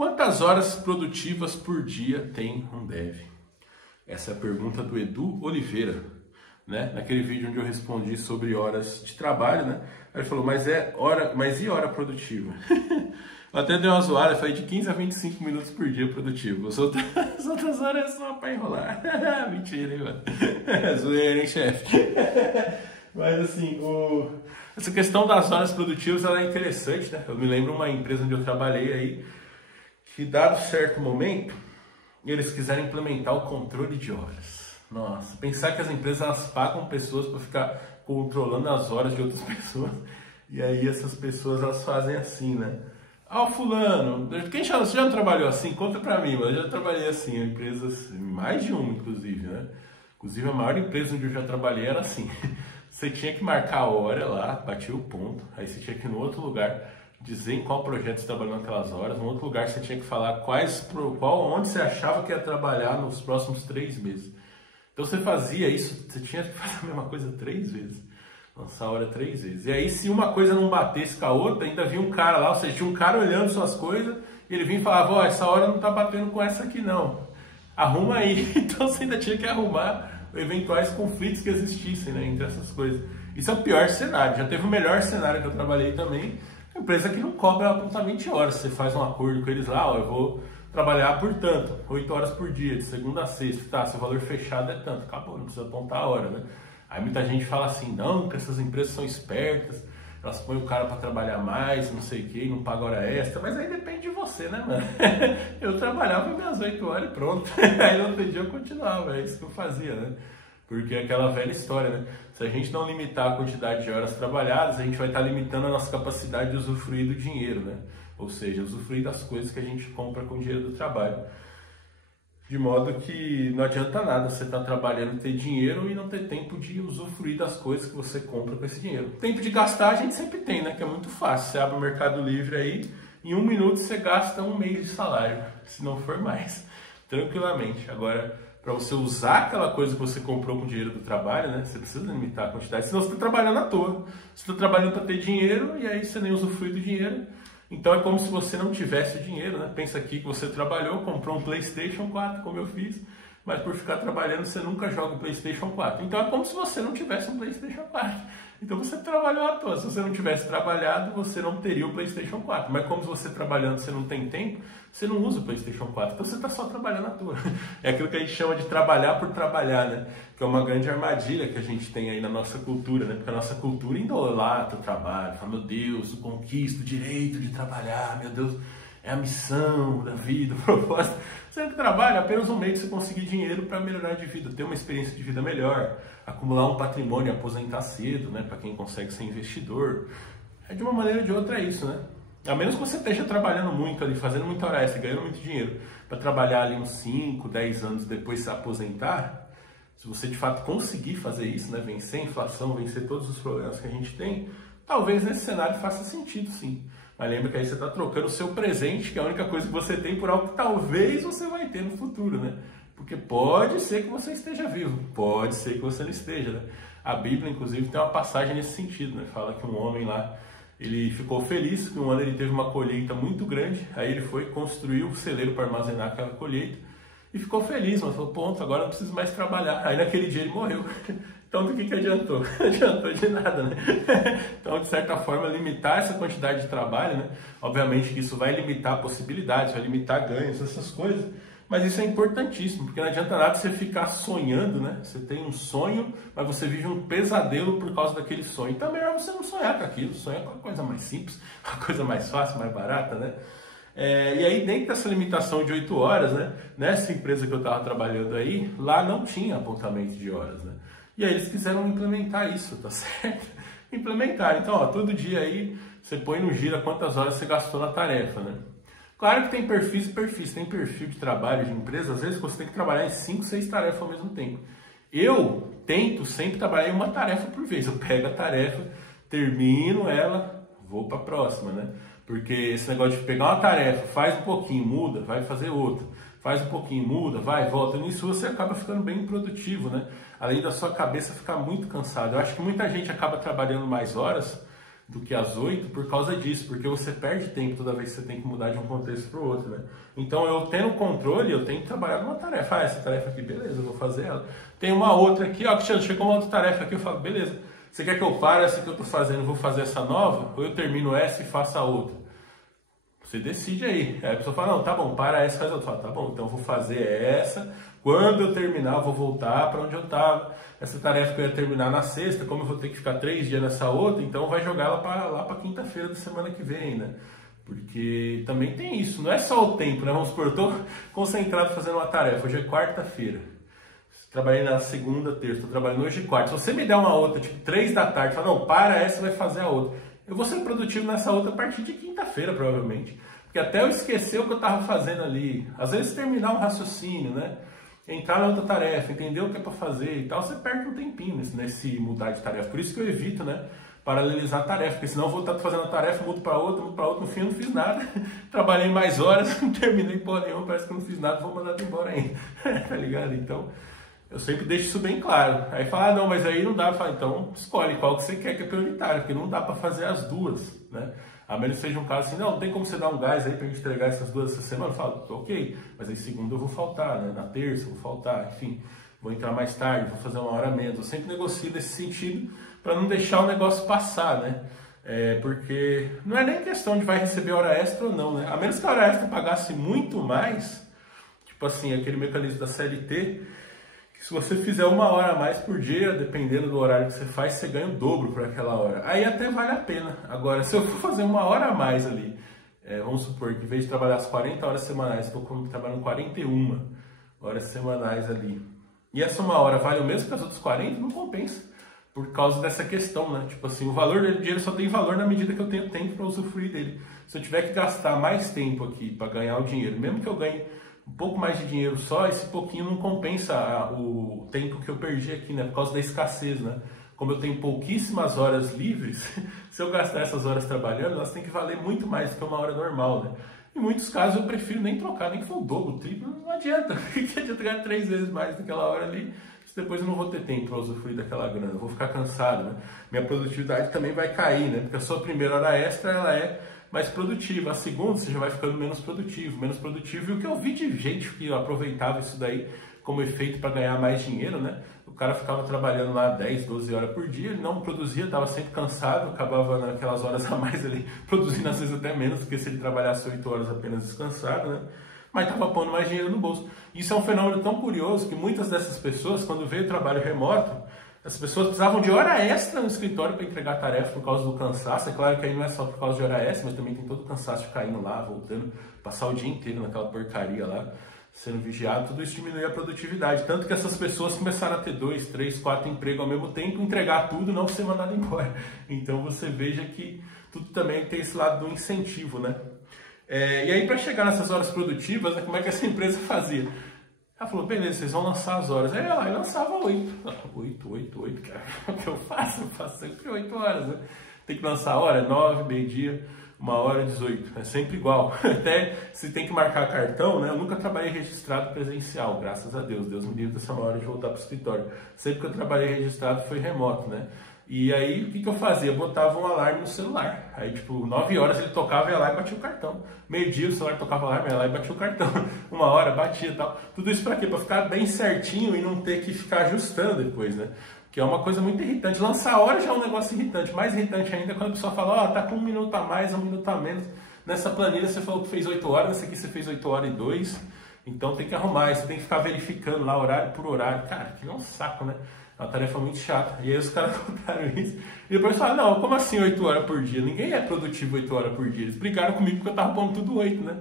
Quantas horas produtivas por dia tem um dev? Essa é a pergunta do Edu Oliveira, né? Naquele vídeo onde eu respondi sobre horas de trabalho, né? Aí ele falou, mas e hora produtiva? Eu até dei uma zoada, falei de 15 a 25 minutos por dia produtivo. As outras horas é só pra enrolar. Mentira, hein, mano? Zoeira, hein, chefe? Mas assim, essa questão das horas produtivas ela é interessante, né? Eu me lembro uma empresa onde eu trabalhei aí, que dado certo momento, eles quiseram implementar o controle de horas. Nossa, pensar que as empresas elas pagam pessoas para ficar controlando as horas de outras pessoas, e aí essas pessoas elas fazem assim, né? Ah, fulano, você já não trabalhou assim? Conta pra mim, mas eu já trabalhei assim, em empresas, mais de uma inclusive, né? Inclusive a maior empresa onde eu já trabalhei era assim, você tinha que marcar a hora lá, batia o ponto, aí você tinha que ir no outro lugar, dizer em qual projeto você trabalhou naquelas horas, no outro lugar você tinha que falar onde você achava que ia trabalhar nos próximos 3 meses. Então você fazia isso, você tinha que fazer a mesma coisa 3 vezes, lançar a hora 3 vezes. E aí se uma coisa não batesse com a outra, ainda vinha um cara lá, ou seja, tinha um cara olhando suas coisas, e ele vinha e falava, ó, essa hora não tá batendo com essa aqui não, arruma aí. Então você ainda tinha que arrumar eventuais conflitos que existissem, né, entre essas coisas. Isso é o pior cenário. Já teve o melhor cenário que eu trabalhei também, empresa que não cobra aproximadamente horas. Você faz um acordo com eles lá, ó, eu vou trabalhar por tanto, 8 horas por dia, de segunda a sexta, tá, seu valor fechado é tanto, acabou, não precisa apontar a hora, né? Aí muita gente fala assim, não, que essas empresas são espertas, elas põem o cara para trabalhar mais, não sei o que, não paga hora extra, mas aí depende de você, né, mano? Eu trabalhava minhas 8 horas e pronto, aí no outro dia eu continuava, é isso que eu fazia, né? Porque é aquela velha história, né? Se a gente não limitar a quantidade de horas trabalhadas, a gente vai estar limitando a nossa capacidade de usufruir do dinheiro, né? Ou seja, usufruir das coisas que a gente compra com o dinheiro do trabalho. De modo que não adianta nada você estar trabalhando, ter dinheiro e não ter tempo de usufruir das coisas que você compra com esse dinheiro. Tempo de gastar a gente sempre tem, né? Que é muito fácil. Você abre o Mercado Livre aí, em 1 minuto você gasta 1 mês de salário, se não for mais, tranquilamente. Agora, para você usar aquela coisa que você comprou com o dinheiro do trabalho, né? Você precisa limitar a quantidade, senão você está trabalhando à toa. Você está trabalhando para ter dinheiro e aí você nem usufrui do dinheiro. Então é como se você não tivesse dinheiro, né? Pensa aqui que você trabalhou, comprou um PlayStation 4, como eu fiz, mas por ficar trabalhando você nunca joga o PlayStation 4. Então é como se você não tivesse um PlayStation 4. Então você trabalhou à toa. Se você não tivesse trabalhado, você não teria o PlayStation 4. Mas como você trabalhando, você não tem tempo, você não usa o PlayStation 4. Então você está só trabalhando à toa. É aquilo que a gente chama de trabalhar por trabalhar, né? Que é uma grande armadilha que a gente tem aí na nossa cultura, né? Porque a nossa cultura idolatra o trabalho. Fala, meu Deus, eu conquisto o direito de trabalhar, meu Deus, é a missão da vida, o propósito. Sendo que trabalha apenas um meio de você conseguir dinheiro para melhorar de vida, ter uma experiência de vida melhor, acumular um patrimônio, aposentar cedo, né? Para quem consegue ser investidor. É de uma maneira ou de outra é isso, né? A menos que você esteja trabalhando muito ali, fazendo muita hora extra, ganhando muito dinheiro, para trabalhar ali uns 5, 10 anos depois se aposentar, se você de fato conseguir fazer isso, né? Vencer a inflação, vencer todos os problemas que a gente tem, talvez nesse cenário faça sentido, sim. Mas lembra que aí você está trocando o seu presente, que é a única coisa que você tem, por algo que talvez você vai ter no futuro, né? Porque pode ser que você esteja vivo, pode ser que você não esteja, né? A Bíblia, inclusive, tem uma passagem nesse sentido, né? Fala que um homem lá, ele ficou feliz, que um ano ele teve uma colheita muito grande, aí ele foi construir um celeiro para armazenar aquela colheita, e ficou feliz, mas falou, ponto, agora não preciso mais trabalhar. Aí naquele dia ele morreu. Então do que adiantou? Não adiantou de nada, né? Então, de certa forma, limitar essa quantidade de trabalho, né? Obviamente que isso vai limitar possibilidades, vai limitar ganhos, essas coisas, mas isso é importantíssimo, porque não adianta nada você ficar sonhando, né? Você tem um sonho, mas você vive um pesadelo por causa daquele sonho. Então é melhor você não sonhar com aquilo, sonhar com a coisa mais simples, a coisa mais fácil, mais barata, né? E aí dentro dessa limitação de 8 horas, né? Nessa empresa que eu estava trabalhando aí, lá não tinha apontamento de horas, né? E aí eles quiseram implementar isso, tá certo? Implementar. Então, ó, todo dia aí você põe no gira quantas horas você gastou na tarefa, né? Claro que tem perfis e perfis. Tem perfil de trabalho de empresa, às vezes você tem que trabalhar em 5, 6 tarefas ao mesmo tempo. Eu tento sempre trabalhar em uma tarefa por vez. Eu pego a tarefa, termino ela, vou para a próxima, né? Porque esse negócio de pegar uma tarefa, faz um pouquinho, muda, vai fazer outra. Faz um pouquinho, muda, vai, volta. Nisso você acaba ficando bem improdutivo, né? Além da sua cabeça ficar muito cansada. Eu acho que muita gente acaba trabalhando mais horas do que às 8 por causa disso, porque você perde tempo toda vez que você tem que mudar de um contexto para o outro, né? Então eu tendo controle, eu tenho que trabalhar numa tarefa. Ah, essa tarefa aqui, beleza, eu vou fazer ela. Tem uma outra aqui, ó, que chegou uma outra tarefa aqui, eu falo, beleza, você quer que eu pare essa que eu tô fazendo, vou fazer essa nova, ou eu termino essa e faço a outra? Você decide aí. Aí a pessoa fala, não, tá bom, para essa e faz outra. Eu falo, tá bom, então eu vou fazer essa, quando eu terminar eu vou voltar para onde eu estava. Essa tarefa que eu ia terminar na sexta, como eu vou ter que ficar 3 dias nessa outra, então vai jogar ela lá para quinta-feira da semana que vem, né? Porque também tem isso, não é só o tempo, né? Vamos supor, eu estou concentrado fazendo uma tarefa, hoje é quarta-feira. Trabalhei na segunda, terça, estou trabalhando hoje de quarta. Se você me der uma outra, tipo 3 da tarde, fala, não, para essa, vai fazer a outra. Eu vou ser produtivo nessa outra a partir de quinta-feira, provavelmente. Porque até eu esquecer o que eu estava fazendo ali. Às vezes terminar um raciocínio, né? Entrar na outra tarefa, entender o que é para fazer e tal, você perde um tempinho nesse mudar de tarefa. Por isso que eu evito, né? Paralelizar a tarefa, porque senão eu vou estar fazendo a tarefa, mudo para outra, no fim eu não fiz nada. Trabalhei mais horas, não terminei porra nenhuma, parece que eu não fiz nada, vou mandar embora ainda. Tá ligado? Então, eu sempre deixo isso bem claro. Aí fala, ah, não, mas aí não dá. Fala, então escolhe qual que você quer que é prioritário, porque não dá para fazer as duas, né? A menos que seja um caso assim, não tem como você dar um gás aí pra gente entregar essas duas essa semana. Eu falo, ok, mas aí segunda eu vou faltar, né? Na terça eu vou faltar, enfim, vou entrar mais tarde, vou fazer uma hora menos. Eu sempre negocio nesse sentido para não deixar o negócio passar, né? Porque não é nem questão de vai receber hora extra ou não, né? A menos que a hora extra pagasse muito mais, tipo assim, aquele mecanismo da CLT, que se você fizer 1 hora a mais por dia, dependendo do horário que você faz, você ganha o dobro por aquela hora. Aí até vale a pena. Agora, se eu for fazer 1 hora a mais ali, vamos supor que em vez de trabalhar as 40 horas semanais, estou trabalhando 41 horas semanais ali. E essa 1 hora vale o mesmo que as outras 40? Não compensa. Por causa dessa questão, né? Tipo assim, o valor do dinheiro só tem valor na medida que eu tenho tempo para usufruir dele. Se eu tiver que gastar mais tempo aqui para ganhar o dinheiro, mesmo que eu ganhe um pouco mais de dinheiro só, esse pouquinho não compensa o tempo que eu perdi aqui, né? Por causa da escassez, né? Como eu tenho pouquíssimas horas livres, se eu gastar essas horas trabalhando, elas têm que valer muito mais do que 1 hora normal, né? Em muitos casos eu prefiro nem trocar, nem que for o dobro, o triplo, não adianta. Que adianta ganhar 3 vezes mais daquela hora ali, se depois eu não vou ter tempo para usufruir daquela grana, eu vou ficar cansado, né? Minha produtividade também vai cair, né? Porque a sua primeira hora extra, ela é mais produtiva. A segunda, você já vai ficando menos produtivo. E o que eu vi de gente que aproveitava isso daí como efeito para ganhar mais dinheiro, né? O cara ficava trabalhando lá 10, 12 horas por dia, ele não produzia, estava sempre cansado, acabava naquelas horas a mais ali, produzindo às vezes até menos, porque se ele trabalhasse 8 horas apenas descansado, né? Mas estava pondo mais dinheiro no bolso. Isso é um fenômeno tão curioso que muitas dessas pessoas, quando veio o trabalho remoto, as pessoas precisavam de hora extra no escritório para entregar tarefa por causa do cansaço. É claro que aí não é só por causa de hora extra, mas também tem todo o cansaço de ficar indo lá, voltando, passar o dia inteiro naquela porcaria lá, sendo vigiado. Tudo isso diminuía a produtividade. Tanto que essas pessoas começaram a ter 2, 3, 4 empregos ao mesmo tempo, entregar tudo e não ser mandado embora. Então você veja que tudo também tem esse lado do incentivo, né? E aí, para chegar nessas horas produtivas, né, como é que essa empresa fazia? Ela falou, beleza, vocês vão lançar as horas. Aí ela lançava 8. 8, cara. O que eu faço? Eu faço sempre 8 horas, né? Tem que lançar a hora, 9, meio-dia, 1h, 18. É sempre igual. Até se tem que marcar cartão, né? Eu nunca trabalhei registrado presencial, graças a Deus. Deus me livre dessa hora de voltar para o escritório. Sempre que eu trabalhei registrado foi remoto, né? E aí, o que eu fazia? Eu botava um alarme no celular. Aí, tipo, 9 horas ele tocava, ia lá e batia o cartão. Meio-dia o celular tocava alarme, ia lá e batia o cartão. 1 hora, batia e tal. Tudo isso pra quê? Pra ficar bem certinho e não ter que ficar ajustando depois, né? Que é uma coisa muito irritante. Lançar a hora já é um negócio irritante. Mais irritante ainda é quando a pessoa fala, ó, tá com 1 minuto a mais, 1 minuto a menos. Nessa planilha você falou que fez 8 horas, nessa aqui você fez 8 horas e 2. Então tem que arrumar, você tem que ficar verificando lá horário por horário. Cara, que é um saco, né? É uma tarefa muito chata. E aí os caras contaram isso. E depois falaram, não, como assim 8 horas por dia? Ninguém é produtivo 8 horas por dia. Eles brigaram comigo porque eu tava pondo tudo 8, né?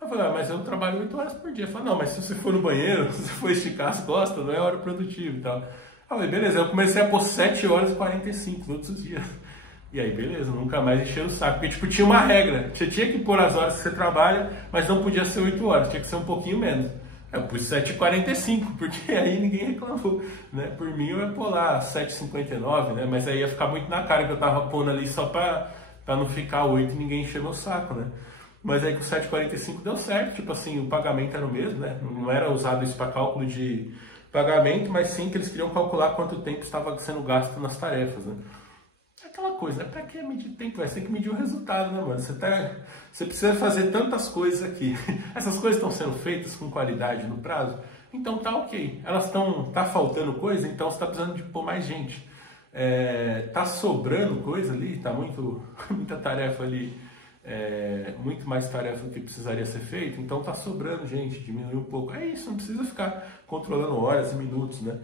Eu falei, mas eu trabalho 8 horas por dia. Eu falei, não, mas se você for no banheiro, se você for esticar as costas, não é hora produtiva e tal. Eu falei, beleza. Eu comecei a pôr 7 horas e 45 todos os dias. E aí, beleza, nunca mais encheu o saco. Porque, tipo, tinha uma regra. Você tinha que pôr as horas que você trabalha, mas não podia ser 8 horas. Tinha que ser um pouquinho menos. Eu pus 7h45, porque aí ninguém reclamou, né? Por mim eu ia pôr lá 7h59, né? Mas aí ia ficar muito na cara que eu tava pondo ali só pra não ficar 8 e ninguém encher meu saco, né? Mas aí com 7h45 deu certo, tipo assim, o pagamento era o mesmo, né? Não era usado isso para cálculo de pagamento, mas sim que eles queriam calcular quanto tempo estava sendo gasto nas tarefas, né? Aquela coisa, pra que medir tempo? Você tem que medir o resultado, né, mano? Você precisa fazer tantas coisas aqui. Essas coisas estão sendo feitas com qualidade no prazo? Então tá ok. Tá faltando coisa, então você tá precisando de pôr mais gente. Tá sobrando coisa ali, tá muita tarefa ali, muito mais tarefa do que precisaria ser feita, então tá sobrando gente, diminui um pouco. É isso, não precisa ficar controlando horas e minutos, né?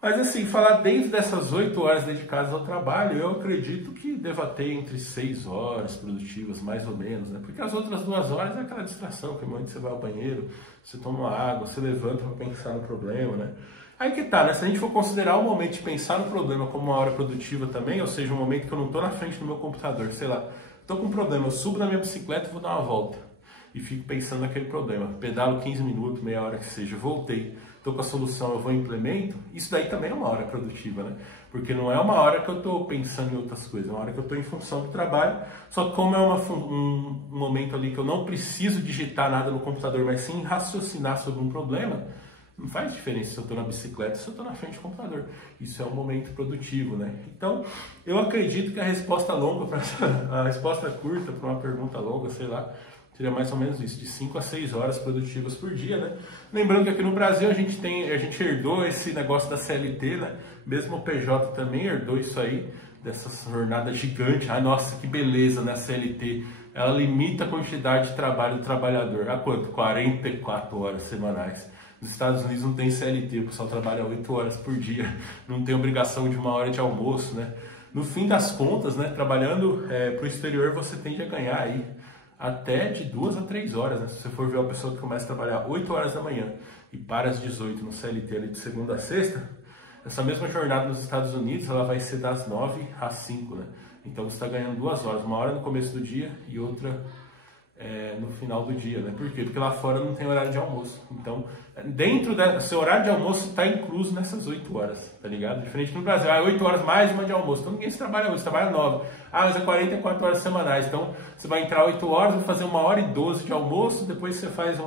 Mas assim, falar dentro dessas 8 horas dedicadas ao trabalho, eu acredito que deva ter entre 6 horas produtivas, mais ou menos, né? Porque as outras 2 horas é aquela distração, que é o momento que você vai ao banheiro, você toma uma água, você levanta para pensar no problema, né? Aí que tá, né? Se a gente for considerar o momento de pensar no problema como uma hora produtiva também, ou seja, um momento que eu não tô na frente do meu computador, sei lá, tô com um problema, eu subo na minha bicicleta e vou dar uma volta. E fico pensando naquele problema. Pedalo 15 minutos, meia hora que seja, voltei. Estou com a solução, eu vou e implemento. Isso daí também é uma hora produtiva, né? Porque não é uma hora que eu estou pensando em outras coisas, é uma hora que eu estou em função do trabalho. Só que como é um momento ali que eu não preciso digitar nada no computador, mas sim raciocinar sobre um problema, não faz diferença se eu estou na bicicleta, se eu estou na frente do computador. Isso é um momento produtivo, né? Então, eu acredito que a resposta a resposta curta para uma pergunta longa, sei lá, seria mais ou menos isso, de 5 a 6 horas produtivas por dia, né? Lembrando que aqui no Brasil a gente herdou esse negócio da CLT, né? Mesmo o PJ também herdou isso aí, dessa jornada gigante. Ah, nossa, que beleza, né? A CLT, ela limita a quantidade de trabalho do trabalhador. A quanto? 44 horas semanais. Nos Estados Unidos não tem CLT, o pessoal trabalha 8 horas por dia, não tem obrigação de 1 hora de almoço, né? No fim das contas, né? Trabalhando para o exterior, você tende a ganhar aí até de 2 a 3 horas, né? Se você for ver uma pessoa que começa a trabalhar 8 horas da manhã e para às 18 no CLT ali de segunda a sexta, essa mesma jornada nos Estados Unidos ela vai ser das 9 às 5, né? Então você está ganhando 2 horas, uma hora no começo do dia e outra no final do dia, né? Por quê? Porque lá fora não tem horário de almoço. Então, dentro do seu horário de almoço está incluso nessas 8 horas, tá ligado? Diferente no Brasil, 8 horas mais uma de almoço. Então ninguém se trabalha 8, você trabalha 9. Mas é 44 horas semanais. Então você vai entrar 8 horas, vai fazer 1 hora e 12 de almoço, depois você faz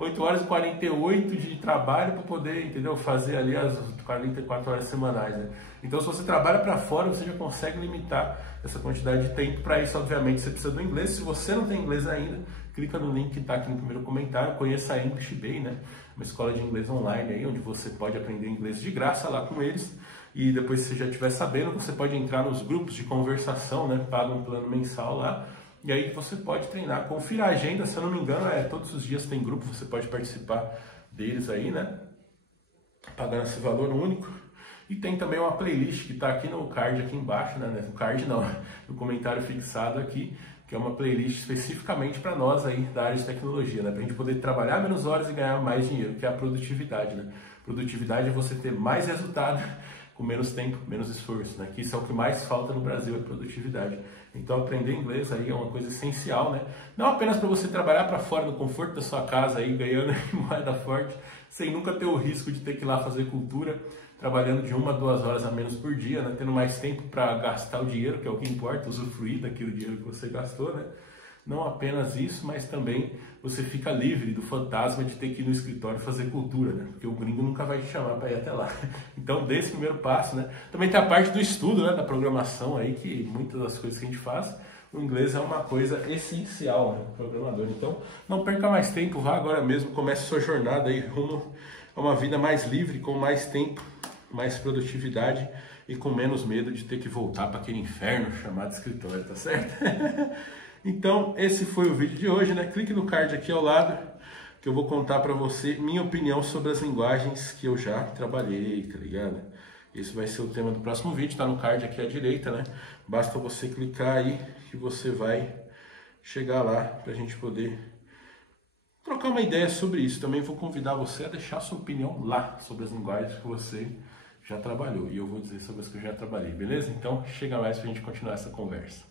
8 horas e 48 de trabalho para poder, entendeu? Fazer ali as 44 horas semanais, né? Então, se você trabalha para fora, você já consegue limitar essa quantidade de tempo. Para isso, obviamente, você precisa do inglês. Se você não tem inglês ainda, clica no link que está aqui no primeiro comentário, conheça a English Bay, né? Uma escola de inglês online aí, onde você pode aprender inglês de graça lá com eles. E depois, se você já estiver sabendo, você pode entrar nos grupos de conversação, né? Paga um plano mensal lá. E aí você pode treinar. Confira a agenda, se eu não me engano, todos os dias tem grupo, você pode participar deles aí, né? Pagando esse valor único. E tem também uma playlist que está aqui no card aqui embaixo, né? No card não, no comentário fixado aqui, que é uma playlist especificamente para nós aí da área de tecnologia, né? Para a gente poder trabalhar menos horas e ganhar mais dinheiro, que é a produtividade, né? Produtividade é você ter mais resultado com menos tempo, menos esforço, né? Que isso é o que mais falta no Brasil, é produtividade. Então aprender inglês aí é uma coisa essencial, né? Não apenas para você trabalhar para fora, no conforto da sua casa aí, ganhando moeda forte, sem nunca ter o risco de ter que ir lá fazer cultura, trabalhando de 1 a 2 horas a menos por dia, né? Tendo mais tempo para gastar o dinheiro, que é o que importa, usufruir daquele dinheiro que você gastou, né? Não apenas isso, mas também você fica livre do fantasma de ter que ir no escritório fazer cultura, né? Porque o gringo nunca vai te chamar para ir até lá. Então, dê esse primeiro passo, né? Também tem a parte do estudo, né? Da programação aí, que muitas das coisas que a gente faz, o inglês é uma coisa essencial, né? Programador. Então, não perca mais tempo, vá agora mesmo, comece sua jornada aí rumo a uma vida mais livre, com mais tempo, mais produtividade e com menos medo de ter que voltar para aquele inferno chamado escritório, tá certo? Então, esse foi o vídeo de hoje, né? Clique no card aqui ao lado, que eu vou contar para você minha opinião sobre as linguagens que eu já trabalhei, tá ligado? Esse vai ser o tema do próximo vídeo, tá no card aqui à direita, né? Basta você clicar aí que você vai chegar lá pra gente poder trocar uma ideia sobre isso. Também vou convidar você a deixar sua opinião lá sobre as linguagens que você já trabalhou. E eu vou dizer sobre as que eu já trabalhei, beleza? Então, chega mais pra gente continuar essa conversa.